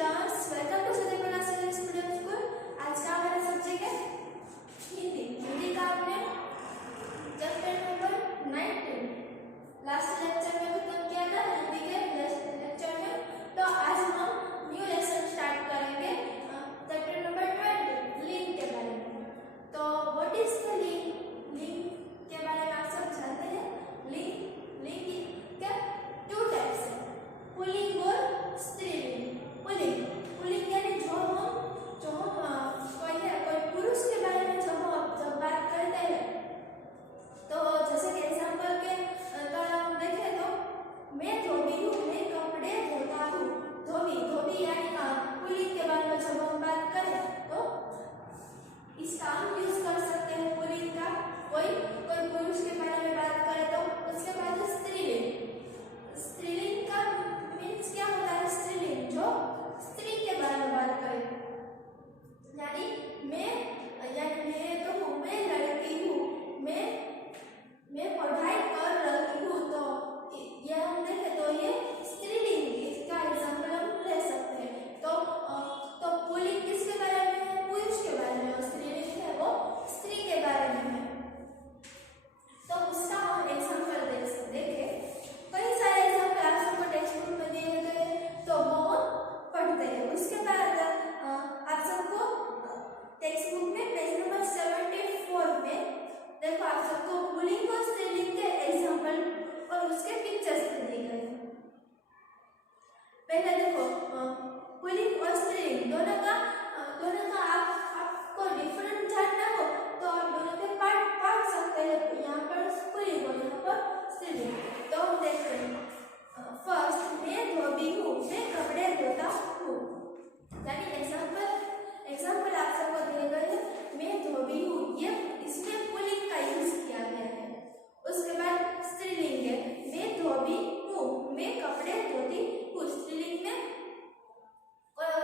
Students, welcome to सदर कला student school. आज का हमारा सब्जेक्ट है हिंदी। हिंदी का आपने चैप्टर नंबर 19 लास्ट लेक्चर में खत्म किया था, हिंदी के लेक्चर में। तो आज हम न्यू लेसन स्टार्ट करेंगे चैप्टर नंबर 20 लिंक के बारे में। तो what is the link? Link के बारे में आप सब जानते हैं। लिंक के टू टाइप्स है, पुल्लिंग और स्त्रीलिंग। पुल्लिंग यानी जो हम कोई पुरुष के बारे में जब बात करते हैं, तो जैसे कि एग्जांपल के तौर हम देखें तो मैं धोबी हूँ, मैं कपड़े धोता हूँ। धोबी यानी पुल्लिंग के बारे में जब हम बात करें तो इसका हम यूज कर सकते हैं पुल्लिंग का। कोई पुरुष के बारे में बात करे तो उसके बाद स्त्रीलिंग। स्त्रीलिंग का मीन्स क्या होता है? स्त्रीलिंग जो स्त्री के बारे में बात करे, यानी मैं तो हूँ, मैं लड़की हूँ, मैं पढ़ाई कर रही हूँ। तो ये हम देखें तो ये स्त्रीलिंग, इसका एग्जाम्पल हम ले सकते हैं। तो पुल्लिंग किसके बारे में है? पुरुष के बारे में, और स्त्रीलिंग है वो स्त्री के बारे में है। तो उसका हम एग्जाम्पल देखें। कई सारे एग्जाम्पल आप सबको टेक्स्ट बुक में दिए गए, तो वो पढ़ते हैं। उसके बाद आप सबको टेक्स्ट बुक में पेज नंबर 74 में देखो, आप सबको पुल्लिंग और स्त्रीलिंग के एग्जाम्पल और उसके पिक्चर्स दिए गए। पहले देखो पुल्लिंग और स्त्रीलिंग दोनों का आपको डिफरेंट जानना हो तो आप दोनों के पार्ट पढ़ सकते हैं। यहाँ पर पुल्लिंग और यहाँ पर स्त्रीलिंग। तो हम देखते हैं। फर्स्ट, मैं धोबी हूँ, मैं कपड़े धोता हूँ। यानी एग्जाम्पल आप सबको दिए गए हैं। मैं धोबी हूँ, ये इसमें पुल्लिंग का यूज किया गया है। उसके बाद स्त्रीलिंग है, मैं धोबी हूँ, मैं कपड़े धोती हूँ। स्त्रीलिंग में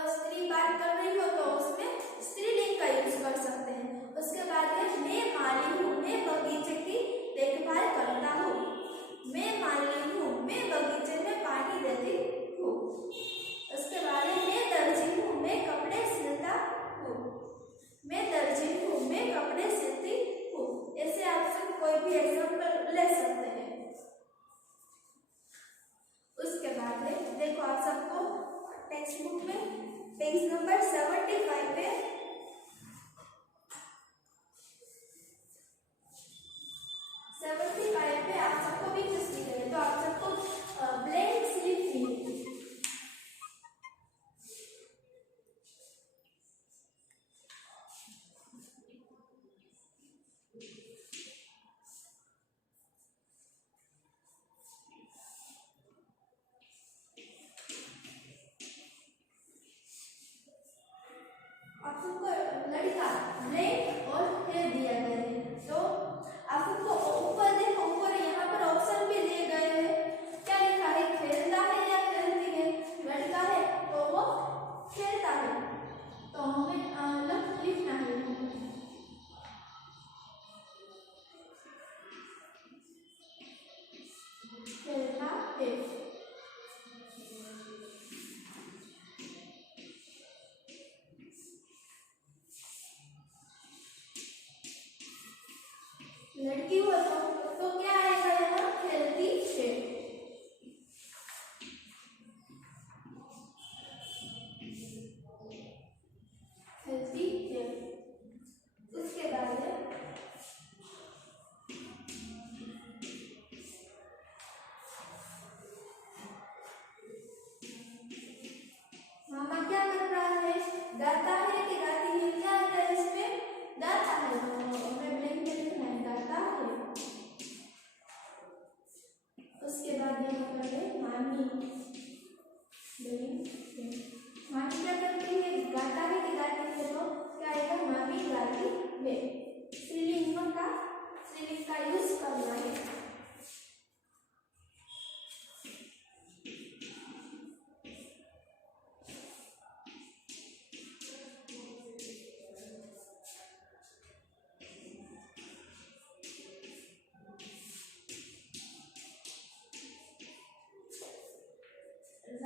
स्त्री बात कर रही हो तो उसमें स्त्रीलिंग का यूज कर सकते हैं। उसके बाद है मैं माली हूँ, मैं बगीचे की देखभाल करता हूँ। मैं माली हूँ, मैं बगीचे में पानी देती हूँ। उसके बाद है मैं दर्जी हूँ, मैं कपड़े सिलता हूँ। मैं दर्जी हूँ, मैं कपड़े सिलती हूँ। ऐसे आप सब कोई भी एग्जाम्पल ले सकते हैं। उसके बाद है देखो, आप सबको टेक्स्ट बुक में पेज नंबर 75 पे आप सबको पिक्चर्स दिए गए, तो आप सबको ब्लैंक स्लिप मिलेगी।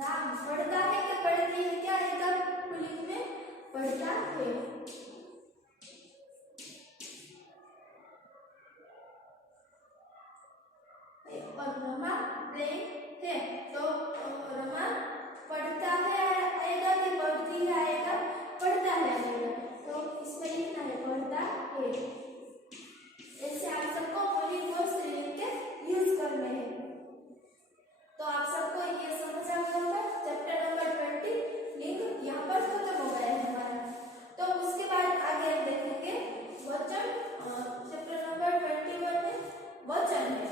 राम पढ़ता है क्या पढ़ती है, क्या आएगा पुल्लिंग में, पढ़ता है। और रमा प्लेइंग है, तो रमा पढ़ता है आएगा कि पढ़ती है आएगा, पढ़ता है आएगा, तो इसमें लिखना है पढ़ता है। ऐसे आप सबको पुल्लिंग और स्त्रीलिंग के यूज करने हैं। तो आप सबको ये समझ आ गया होगा। चैप्टर नंबर 20 लिंग यहाँ पर खत्म हो गया है हमारा। तो उसके बाद आगे हम देखेंगे वचन। चैप्टर नंबर 21 में वचन है।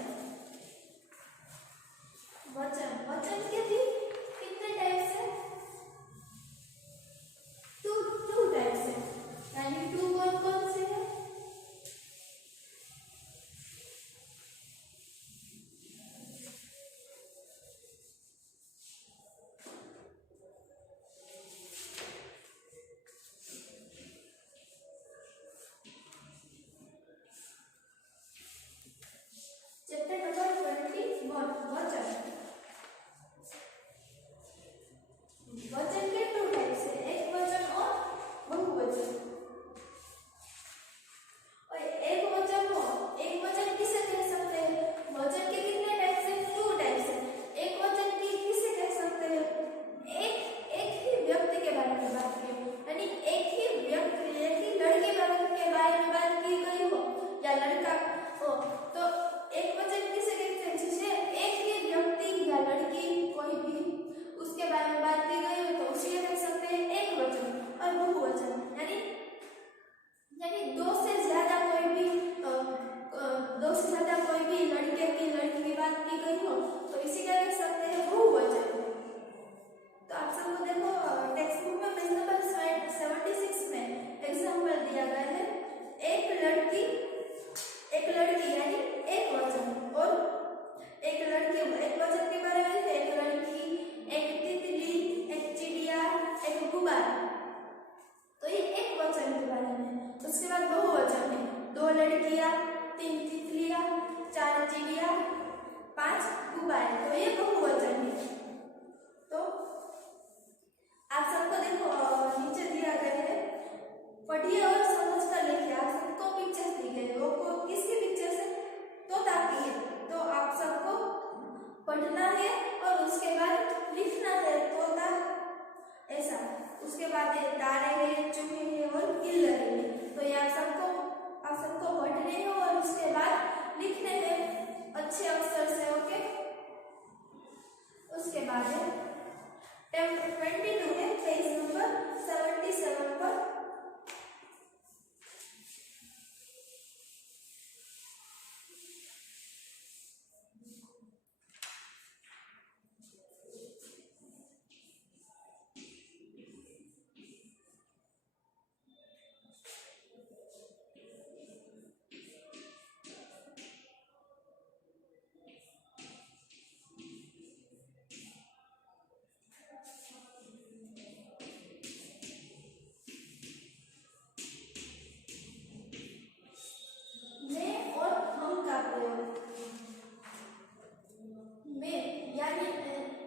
वचन के भी कितने टाइप्स है, टू टाइप्स है, यानी टू कौन कौन से है, चैप्टर नंबर 21 वचन के टू टाइप्स है, एक वचन और बहुवचन। और एक वचन किसे कह सकते हैं, वचन के कितने टाइप्स है, टू टाइप्स है। एक वचन की किसे कह सकते हैं, एक ही व्यक्ति के बारे में बात की, यानी एक ही व्यक्ति, एक ही लड़के के बारे में बात की गई हो या लड़का हो, तो एक वचन किसे कहते हैं, जिसे एक ही व्यक्ति या लड़की कोई भी उसके बारे में बात की गई हो तो उसे कह सकते हैं एक वचन। और बहुवचन यानी दो से ज्यादा कोई भी लड़के लड़की की बात की गई हो तो इसी का कह सकते हैं बहुवचन। तो आप सबको देखो टेक्स्ट बुक में पेज नंबर 76 में एग्जाम्पल दिया गया है, एक लड़की यानी एक वचन, और एक लड़की एक वचन के बारे में, एक लड़की, एक तितली, एक चिड़िया, एक गुब्बारा, तो ये एक वचन के बारे में। उसके बाद बहुवचन है, दो लड़कियां, तीन तितलियां, चार चिड़िया, 5 गुब्बारे, तो ये बहुवचन है। तो आप सबको देखो नीचे दिया गया है, पढ़िए और समझ कर लिखिए। आप सबको पिक्चर्स दी गई, वो किसकी पिक्चर्स है, तोता की है, तो आप सबको पढ़ना है और उसके बाद लिखना है तोता ऐसा। उसके बाद तारे हैं, चूहे हैं और किल्लर है, तो ये आप सबको पढ़ने हैं और उसके बाद लिखने हैं अच्छे अक्षर से, ओके। उसके बाद है चैप्टर 22 है, पेज नंबर 77 पर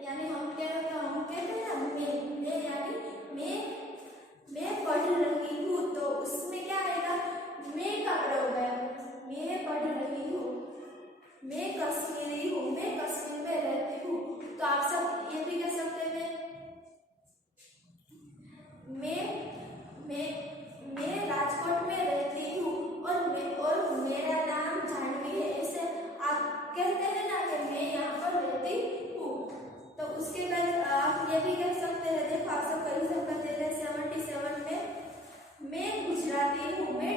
यानी हम कहते हैं ना मैं यानी मैं पढ़ रही हूँ, तो उसमें क्या आएगा, मैं का प्रयोग है, मैं पढ़ रही हूँ, मैं कश्मीरी हूँ, मैं कश्मीर में रहती हूँ, तो आप सब ये भी कह सकते हैं मैं राजकोट में रहती हूँ और मेरा नाम जानवी है, ऐसे आप कहते हैं ना कि मैं यहाँ पर रहती हूँ। तो उसके बाद आप ये भी कह सकते हैं, देखो आप सब एग्जाम्पल दे रहे हैं 77 में, मैं गुजराती हूँ, मैं